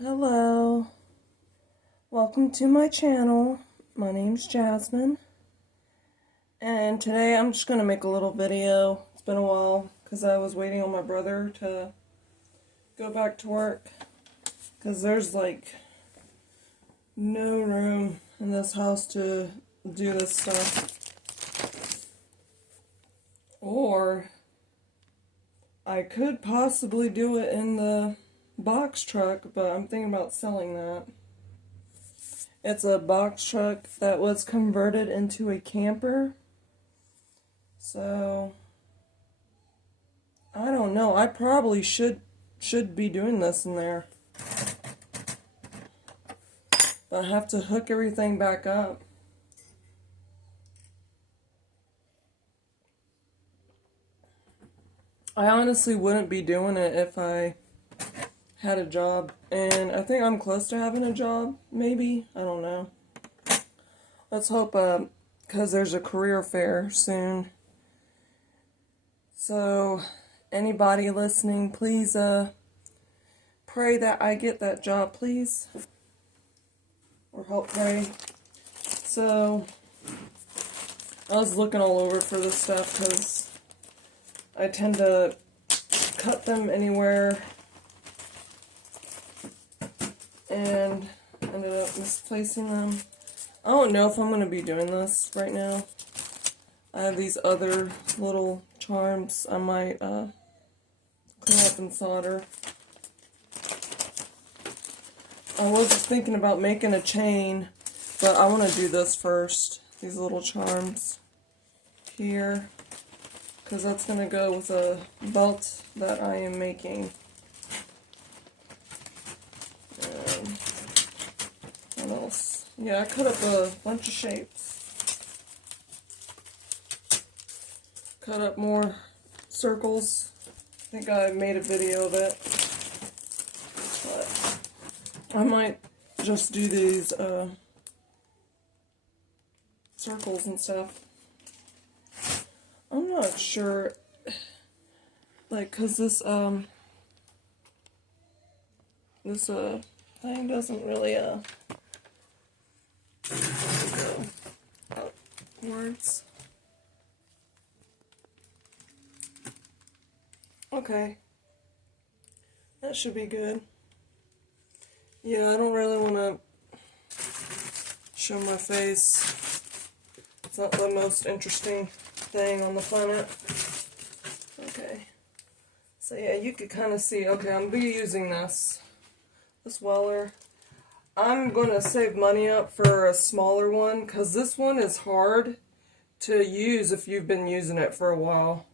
Hello, welcome to my channel. My name's Jasmine, and today I'm just going to make a little video. It's been a while because I was waiting on my brother to go back to work because there's like no room in this house to do this stuff. Or I could possibly do it in the box truck, but I'm thinking about selling that. It's a box truck that was converted into a camper. So I don't know. I probably should be doing this in there. But I have to hook everything back up. I honestly wouldn't be doing it if I had a job, and I think I'm close to having a job, maybe, I don't know. Let's hope, because there's a career fair soon. So, anybody listening, please, pray that I get that job, please. Or help pray. So, I was looking all over for this stuff, because I tend to cut them anywhere and ended up misplacing them. I don't know if I'm going to be doing this right now. I have these other little charms I might clean up and solder. I was thinking about making a chain, but I want to do this first. These little charms here, because that's going to go with a belt that I am making. What else? Yeah, I cut up a bunch of shapes. Cut up more circles. I think I made a video of it. But I might just do these circles and stuff. I'm not sure, like, cause this thing doesn't really go outwards. Okay, that should be good. Yeah, I don't really want to show my face. It's not the most interesting thing on the planet. Okay, so yeah, you could kind of see. Okay, I'm gonna be using this Weller. I'm going to save money up for a smaller one, because this one is hard to use if you've been using it for a while.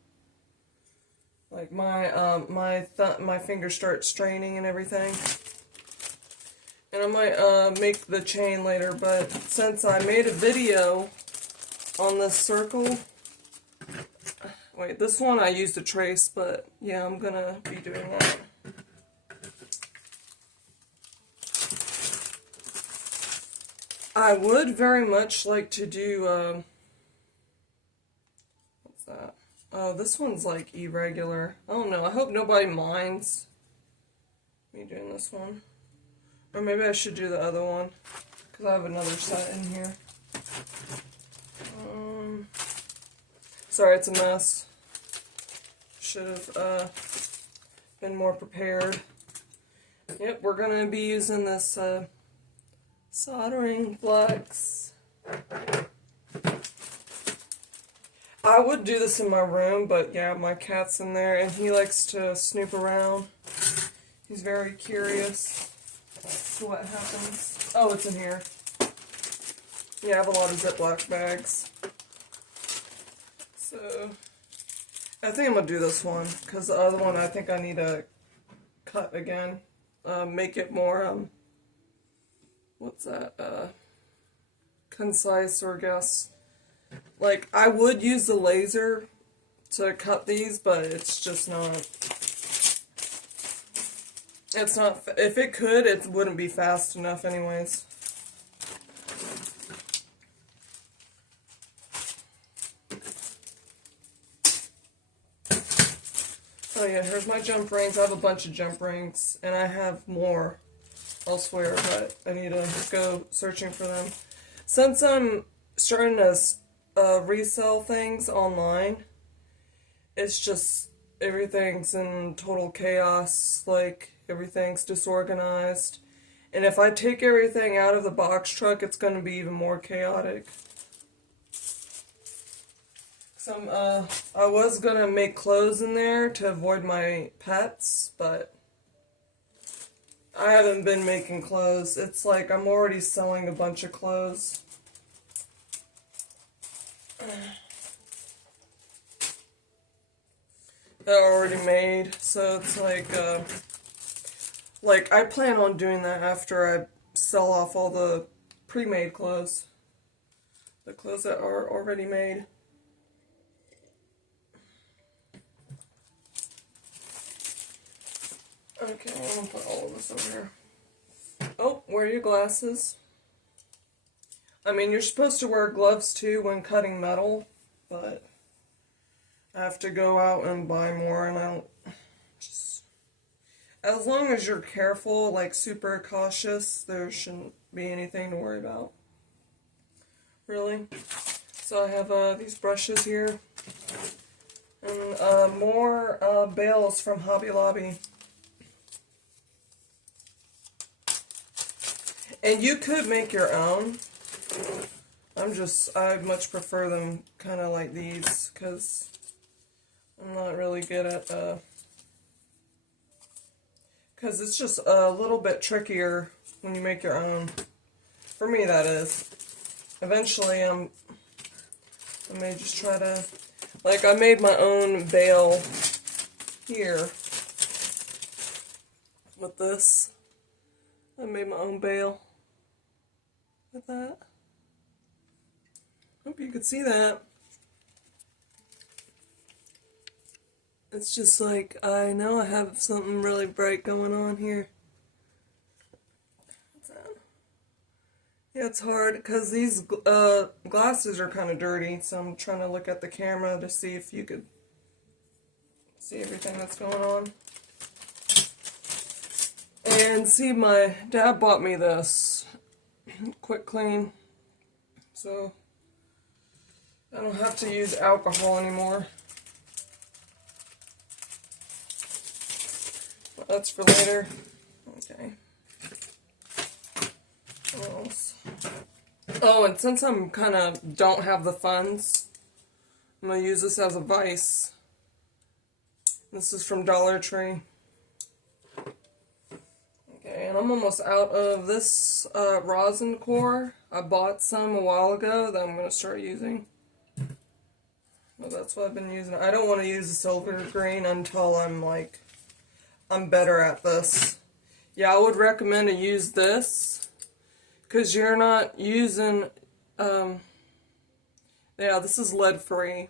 Like my fingers start straining and everything. And I might make the chain later, but since I made a video on this circle, wait, this one I used a trace, but yeah, I'm going to be doing that. I would very much like to do, what's that? Oh, this one's like irregular. I don't know. I hope nobody minds me doing this one. Or maybe I should do the other one, because I have another set in here. Sorry, it's a mess. Should have been more prepared. Yep, we're going to be using this soldering flux. I would do this in my room, but yeah, my cat's in there and he likes to snoop around. He's very curious as to what happens. Oh, it's in here. Yeah, I have a lot of Ziploc bags. So, I think I'm going to do this one, because the other one I think I need to cut again. Make it more, what's that, concise, or I guess, like, I would use the laser to cut these, but it's just not, it's not, if it could, it wouldn't be fast enough anyways. Oh yeah, here's my jump rings. I have a bunch of jump rings, and I have more elsewhere, but I need to go searching for them. Since I'm starting to resell things online, it's just everything's in total chaos, like everything's disorganized. And if I take everything out of the box truck, it's going to be even more chaotic. So I was going to make clothes in there to avoid my pets, but I haven't been making clothes. It's like I'm already selling a bunch of clothes. They're already made, so it's like I plan on doing that after I sell off all the pre-made clothes. The clothes that are already made. Okay, I'm gonna put all of this over here. Oh, wear your glasses. I mean, you're supposed to wear gloves too when cutting metal, but I have to go out and buy more, and I don't just... As long as you're careful, like super cautious, there shouldn't be anything to worry about. Really. So I have these brushes here, and more bales from Hobby Lobby. And you could make your own. I much prefer them kind of like these, because I'm not really good at, because it's just a little bit trickier when you make your own. For me, that is. Eventually, I may just try to, like, I made my own bale here with this. I made my own bale with that. Hope you could see that. It's just like, I know I have something really bright going on here. What's that? Yeah, it's hard because these glasses are kind of dirty, so I'm trying to look at the camera to see if you could see everything that's going on. And see, my dad bought me this quick clean, so I don't have to use alcohol anymore. Well, that's for later. Okay. What else? Oh, and since I'm kind of don't have the funds, I'm going to use this as a vise. This is from Dollar Tree. Okay, and I'm almost out of this rosin core. I bought some a while ago that I'm going to start using. Well, that's what I've been using. I don't want to use the silver green until I'm better at this. Yeah, I would recommend to use this, because you're not using, yeah, this is lead free,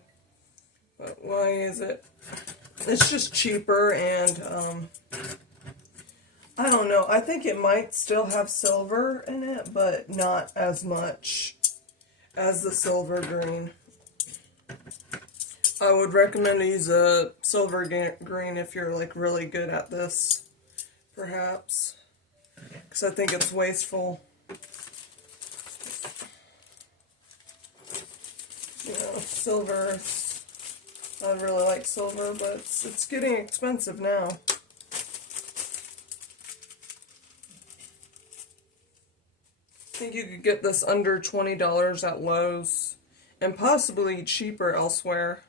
but why is it? It's just cheaper, and, I don't know, I think it might still have silver in it, but not as much as the silver green. I would recommend to use a silver green if you're like really good at this, perhaps, because I think it's wasteful. You know, silver, I really like silver, but it's getting expensive now. I think you could get this under $20 at Lowe's, and possibly cheaper elsewhere.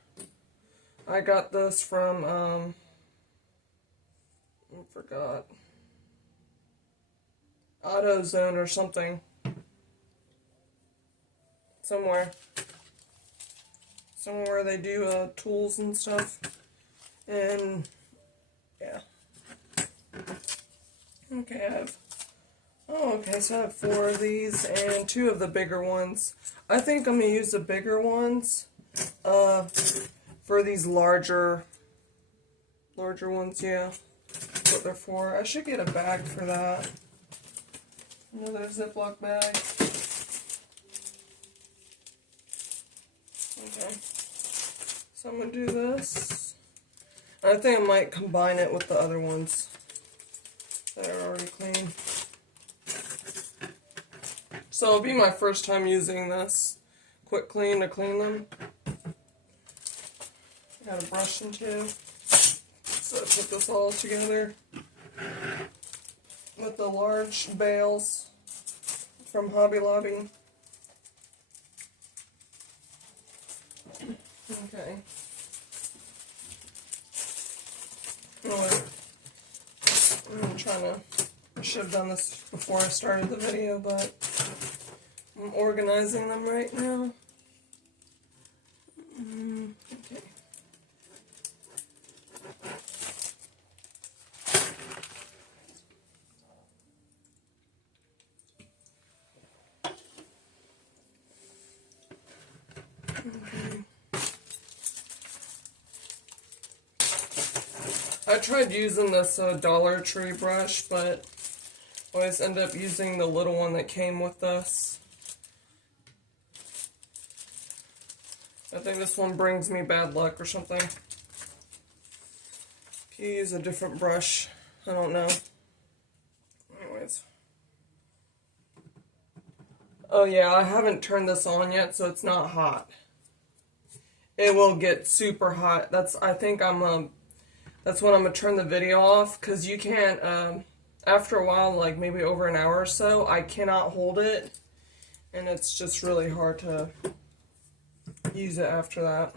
I got this from, I forgot, AutoZone or something. Somewhere where they do tools and stuff. And yeah. Okay, so I have 4 of these and 2 of the bigger ones. I think I'm gonna use the bigger ones for these larger ones, yeah. That's what they're for. I should get a bag for that. Another Ziploc bag. Okay. So I'm going to do this. I think I might combine it with the other ones that are already clean. So it'll be my first time using this quick clean to clean them. Got a brush and two. So I put this all together with the large bales from Hobby Lobby. Okay. I'm trying to, I should have done this before I started the video, but I'm organizing them right now. Okay. I tried using this Dollar Tree brush, but always end up using the little one that came with this. I think this one brings me bad luck or something. If you use a different brush, I don't know. Anyways. Oh yeah, I haven't turned this on yet, so it's not hot. It will get super hot. That's when I'm gonna turn the video off, because you can't, after a while, like maybe over an hour or so, I cannot hold it, and it's just really hard to use it after that.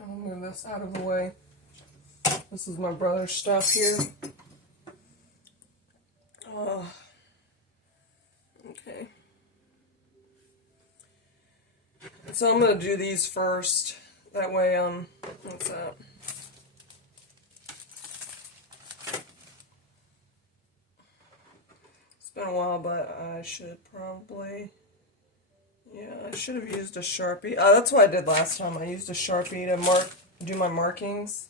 I'll move this out of the way. This is my brother's stuff here. Okay. So I'm going to do these first. That way, what's that? It's been a while, but I should probably, yeah, I should have used a Sharpie. That's what I did last time. I used a Sharpie to do my markings.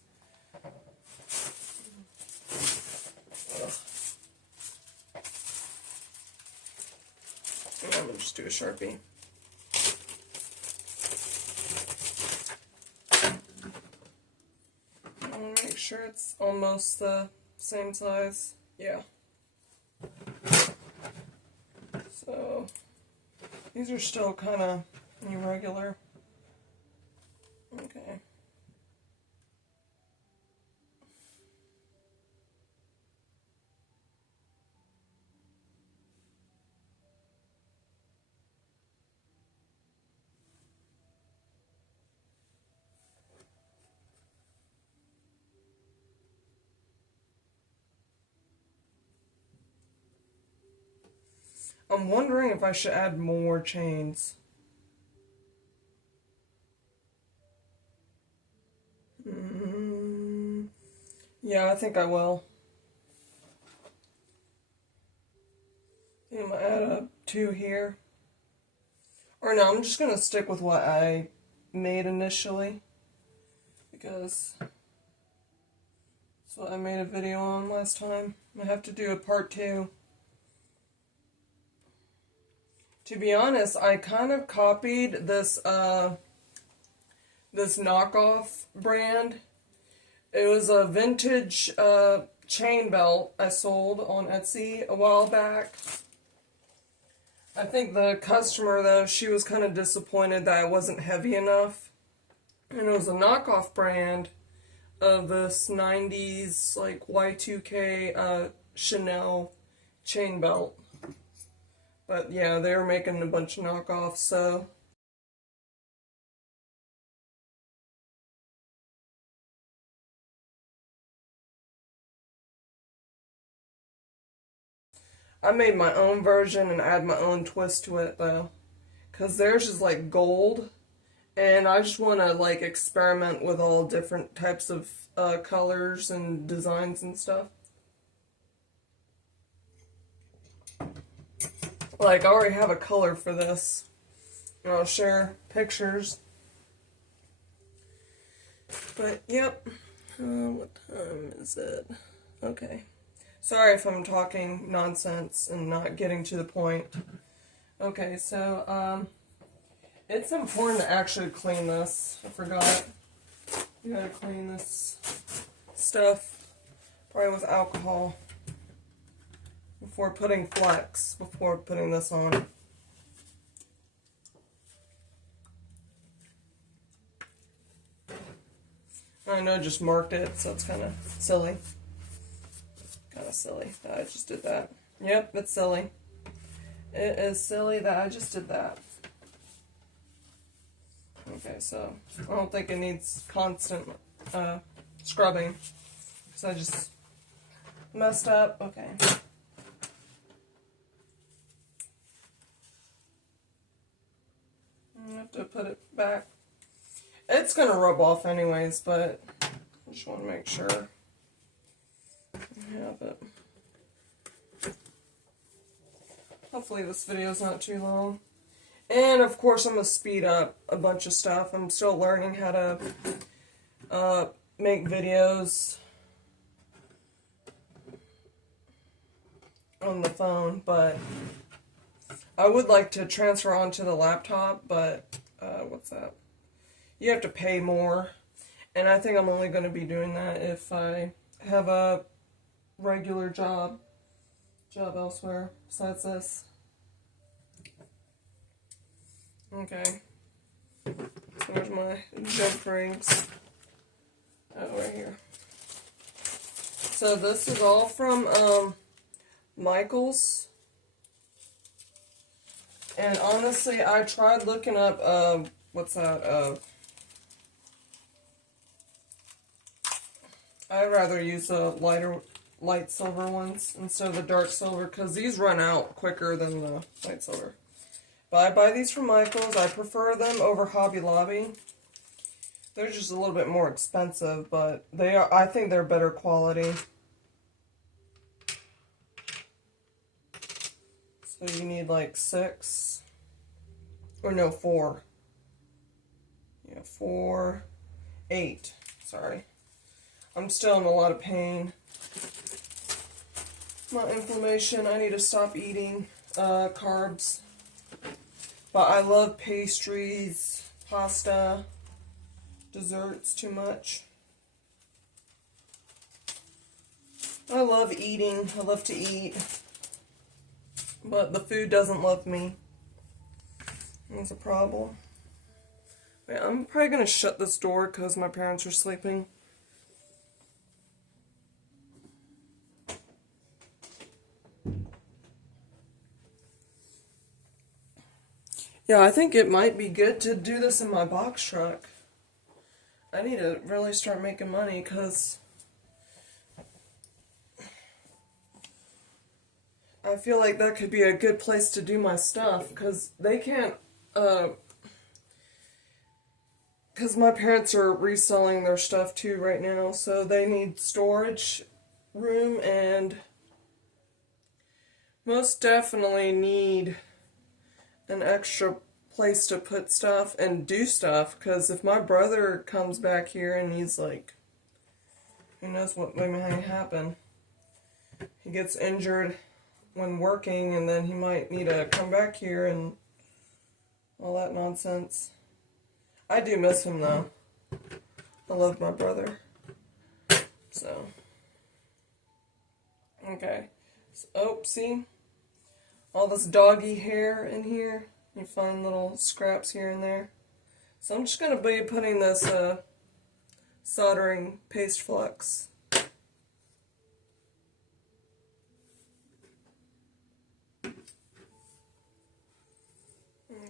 I'm going to just do a Sharpie. I want to make sure it's almost the same size. Yeah. So, these are still kind of irregular. Okay. I'm wondering if I should add more chains. Yeah, I think I will. I'm going to add 2 here. Or no, I'm just going to stick with what I made initially, because that's what I made a video on last time. I have to do a part 2. To be honest, I kind of copied this this knockoff brand. It was a vintage chain belt I sold on Etsy a while back. I think the customer, though, she was kind of disappointed that it wasn't heavy enough. And it was a knockoff brand of this 90s, like, Y2K Chanel chain belt. But yeah, they were making a bunch of knockoffs, so. I made my own version and add my own twist to it, though. Because theirs is like gold. And I just want to, like, experiment with all different types of colors and designs and stuff. Like, I already have a color for this. And I'll share pictures. But, yep. What time is it? Okay. Sorry if I'm talking nonsense and not getting to the point. Okay, so, it's important to actually clean this. I forgot. You gotta clean this stuff. Probably with alcohol before putting flex, before putting this on. I know I just marked it, so it's kind of silly. Kind of silly that I just did that. Yep, it's silly. It is silly that I just did that. Okay, so I don't think it needs constant scrubbing, because I just messed up. Okay. I have to put it back. It's going to rub off anyways, but I just want to make sure I have it. Hopefully this video is not too long. And of course I'm going to speed up a bunch of stuff. I'm still learning how to make videos on the phone, but I would like to transfer onto the laptop, but what's that? You have to pay more, and I think I'm only going to be doing that if I have a regular job elsewhere besides this. Okay, so where's my jump rings? Oh, right here. So this is all from Michael's, and honestly I tried looking up what's that, I'd rather use the light silver ones instead of the dark silver, because these run out quicker than the light silver. But I buy these from Michael's. I prefer them over Hobby Lobby. They're just a little bit more expensive, but I think they're better quality. So you need like 6, or no, 4. Yeah, 4, 8, sorry. I'm still in a lot of pain. My inflammation, I need to stop eating carbs. But I love pastries, pasta, desserts too much. I love eating, I love to eat. But the food doesn't love me. That's a problem. Wait, I'm probably going to shut this door because my parents are sleeping. Yeah, I think it might be good to do this in my box truck. I need to really start making money, because I feel like that could be a good place to do my stuff, because they can't, because my parents are reselling their stuff too right now, so they need storage room, and most definitely need an extra place to put stuff and do stuff, because if my brother comes back here and he's like, who knows what may happen. He gets injured when working, and then he might need to come back here and all that nonsense. I do miss him though. I love my brother. So, okay. So, oh, see? All this doggy hair in here. You find little scraps here and there. So I'm just going to be putting this soldering paste flux.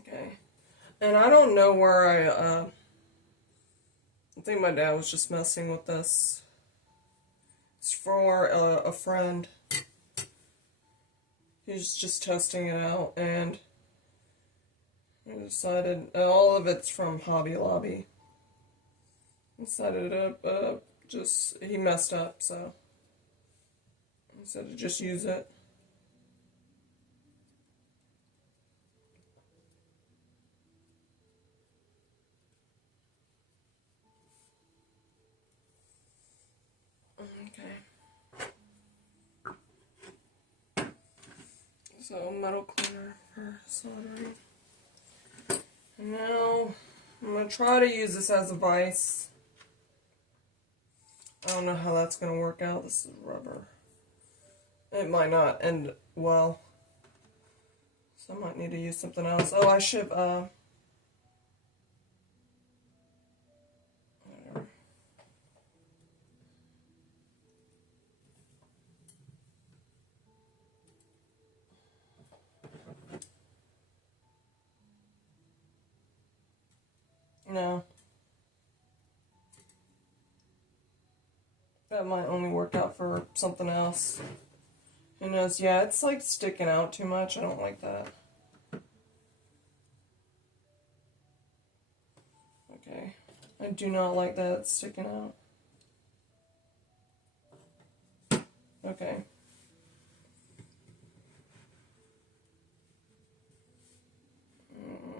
Okay. And I don't know where I think my dad was just messing with this. It's for a friend. He's just testing it out, and I decided, all of it's from Hobby Lobby. Decided to he messed up, so I said to just use it. Okay. So, metal cleaner for soldering. And now, I'm going to try to use this as a vise. I don't know how that's going to work out. This is rubber. It might not end well. So I might need to use something else. Oh, I should, whatever. No. That might only work out for something else. Who knows? Yeah, it's like sticking out too much. I don't like that. Okay. I do not like that it's sticking out. Okay.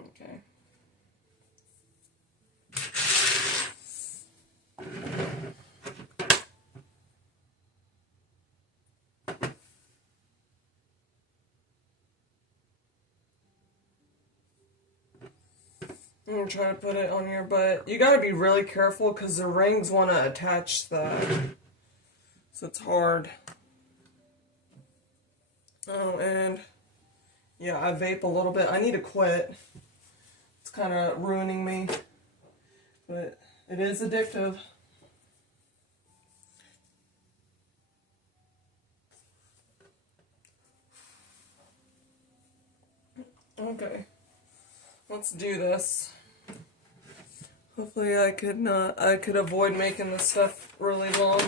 Okay. I'm going to try to put it on here, but you got to be really careful because the rings want to attach that. So it's hard. Oh, and yeah, I vape a little bit. I need to quit. It's kind of ruining me, but it is addictive. Okay, let's do this. Hopefully I could avoid making this stuff really long.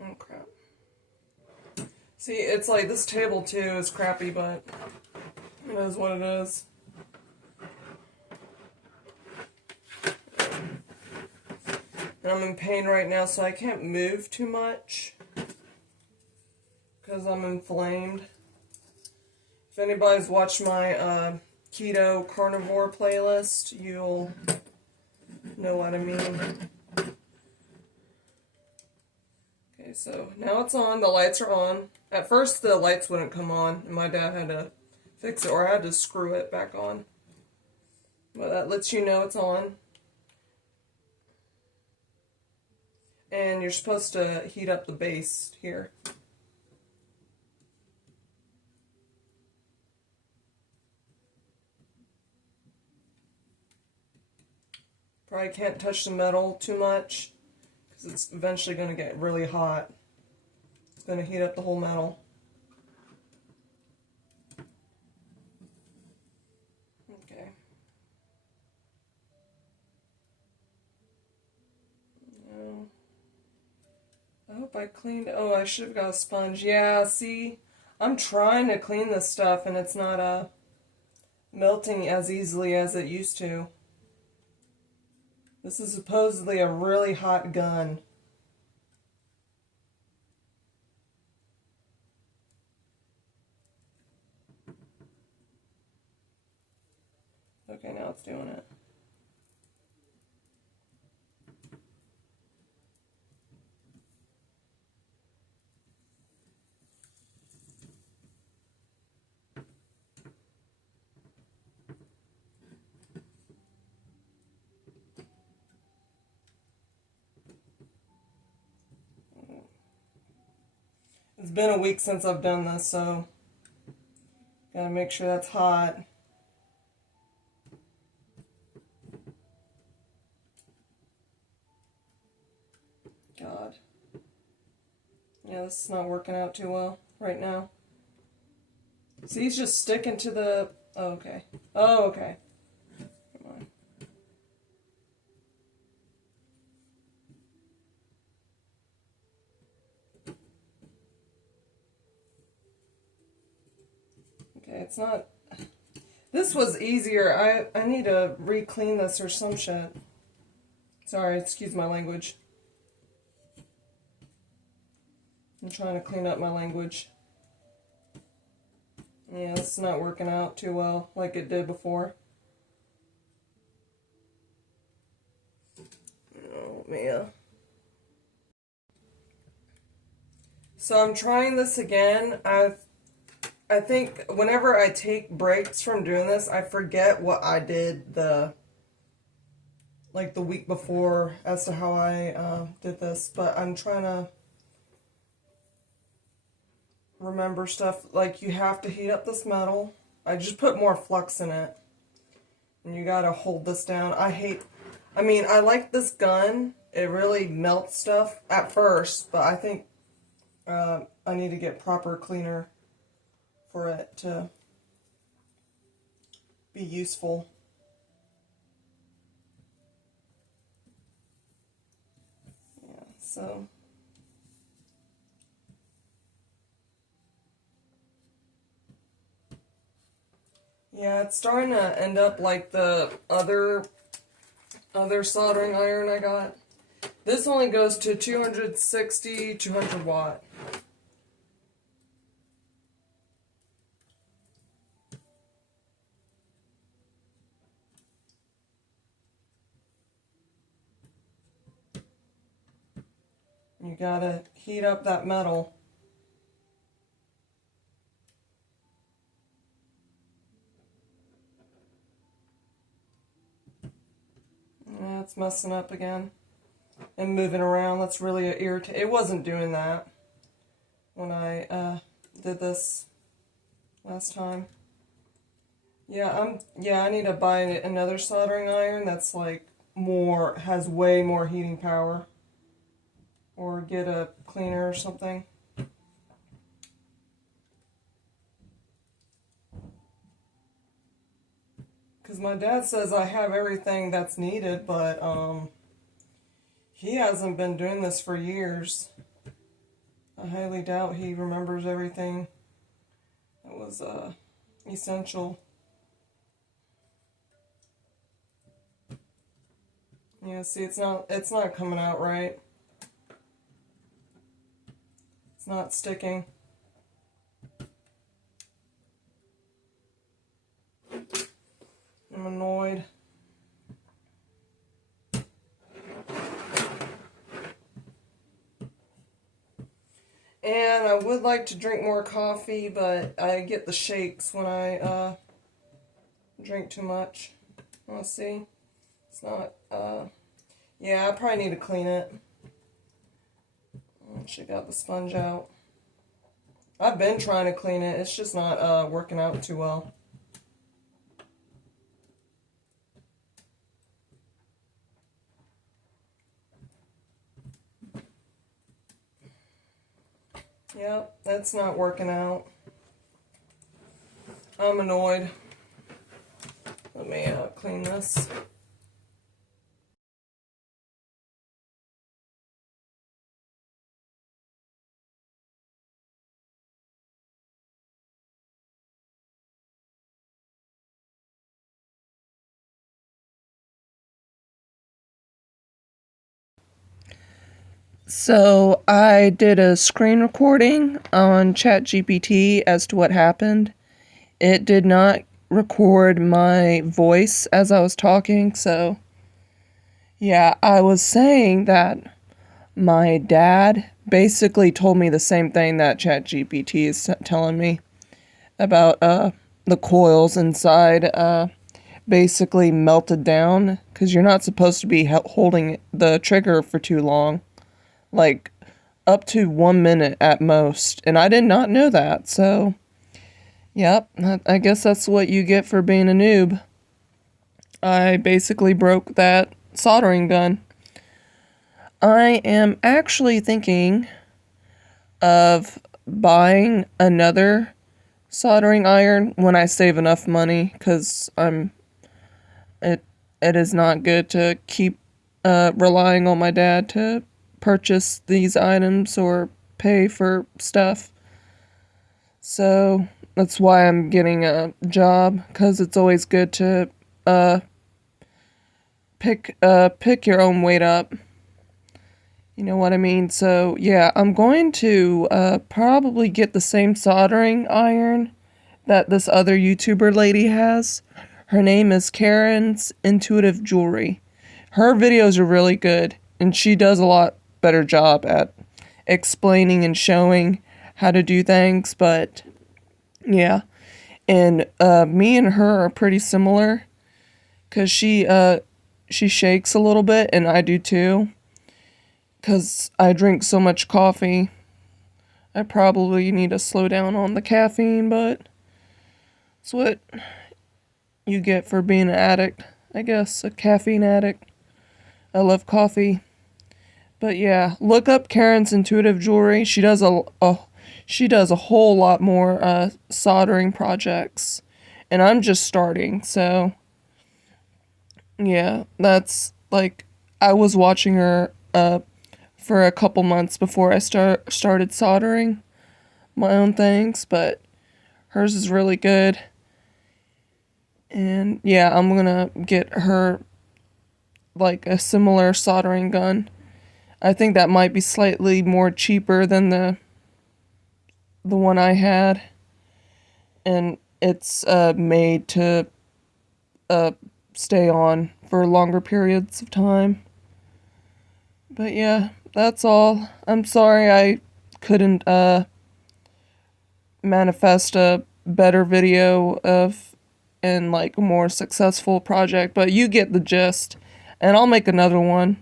Oh crap. See, it's like this table too is crappy, but it is what it is. And I'm in pain right now, so I can't move too much because I'm inflamed. If anybody's watched my keto carnivore playlist, you'll know what I mean. Okay, so now it's on. The lights are on. At first, the lights wouldn't come on, and my dad had to fix it, or I had to screw it back on. But that lets you know it's on. And you're supposed to heat up the base here. Probably can't touch the metal too much because it's eventually going to get really hot. It's going to heat up the whole metal. Okay. No. I hope I cleaned. Oh, I should have got a sponge. Yeah, see, I'm trying to clean this stuff and it's not melting as easily as it used to. This is supposedly a really hot gun. Okay, now it's doing it. It's been a week since I've done this, so gotta make sure that's hot. God. Yeah, this is not working out too well right now. See, he's just sticking to the... Oh, okay. Oh, okay. Come on. Okay, it's not... This was easier. I need to re-clean this or some shit. Sorry, excuse my language. I'm trying to clean up my language. Yeah, this is not working out too well like it did before. Oh, man. So I'm trying this again. I think whenever I take breaks from doing this, I forget what I did like the week before as to how I did this, but I'm trying to remember stuff. Like, you have to heat up this metal. I just put more flux in it. And you gotta hold this down. I mean, I like this gun. It really melts stuff at first, but I think I need to get proper cleaner for it to be useful. Yeah, so. Yeah, it's starting to end up like the other soldering iron I got. This only goes to 260, 200 watt. You gotta heat up that metal. Yeah, it's messing up again and moving around. That's really irritating. It wasn't doing that when I did this last time. Yeah, I need to buy another soldering iron that's like has way more heating power, or get a cleaner or something. Because my dad says I have everything that's needed, but he hasn't been doing this for years. I highly doubt he remembers everything that was essential. Yeah, see, it's not coming out right. It's not sticking. I'm annoyed. And I would like to drink more coffee, but I get the shakes when I drink too much. Let's see. It's not, yeah, I probably need to clean it. She got the sponge out. I've been trying to clean it. It's just not working out too well. Yep, that's not working out. I'm annoyed. Let me clean this. So I did a screen recording on ChatGPT as to what happened. It did not record my voice as I was talking, so yeah, I was saying that my dad basically told me the same thing that ChatGPT is telling me about the coils inside basically melted down, because you're not supposed to be holding the trigger for too long. Like, up to 1 minute at most. And I did not know that, so yep, I guess that's what you get for being a noob. I basically broke that soldering gun. I am actually thinking of buying another soldering iron when I save enough money, because it is not good to keep relying on my dad to purchase these items or pay for stuff. So that's why I'm getting a job, because it's always good to pick your own weight up. You know what I mean? So yeah, I'm going to probably get the same soldering iron that this other YouTuber lady has. Her name is Karen's Intuitive Jewelry. Her videos are really good, and she does a lot better job at explaining and showing how to do things, but yeah. And me and her are pretty similar, because she she shakes a little bit, and I do too. Because I drink so much coffee. I probably need to slow down on the caffeine, but it's what you get for being an addict. I guess, a caffeine addict. I love coffee. But yeah, look up Karen's Intuitive Jewelry. She does a whole lot more soldering projects. And I'm just starting, so yeah, that's like I was watching her for a couple months before I started soldering my own things, but hers is really good. And yeah, I'm gonna get her like a similar soldering gun. I think that might be slightly more cheaper than the one I had, and it's made to stay on for longer periods of time. But yeah, that's all. I'm sorry I couldn't manifest a better video of and like a more successful project, but you get the gist. And I'll make another one.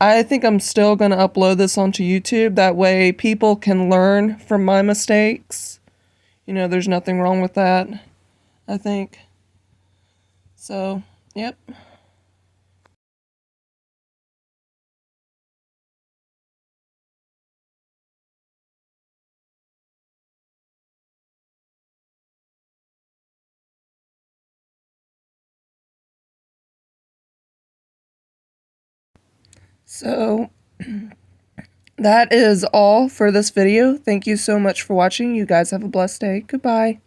I think I'm still going to upload this onto YouTube. That way people can learn from my mistakes. You know, there's nothing wrong with that, I think. So, yep. So, that is all for this video. Thank you so much for watching. You guys have a blessed day. Goodbye.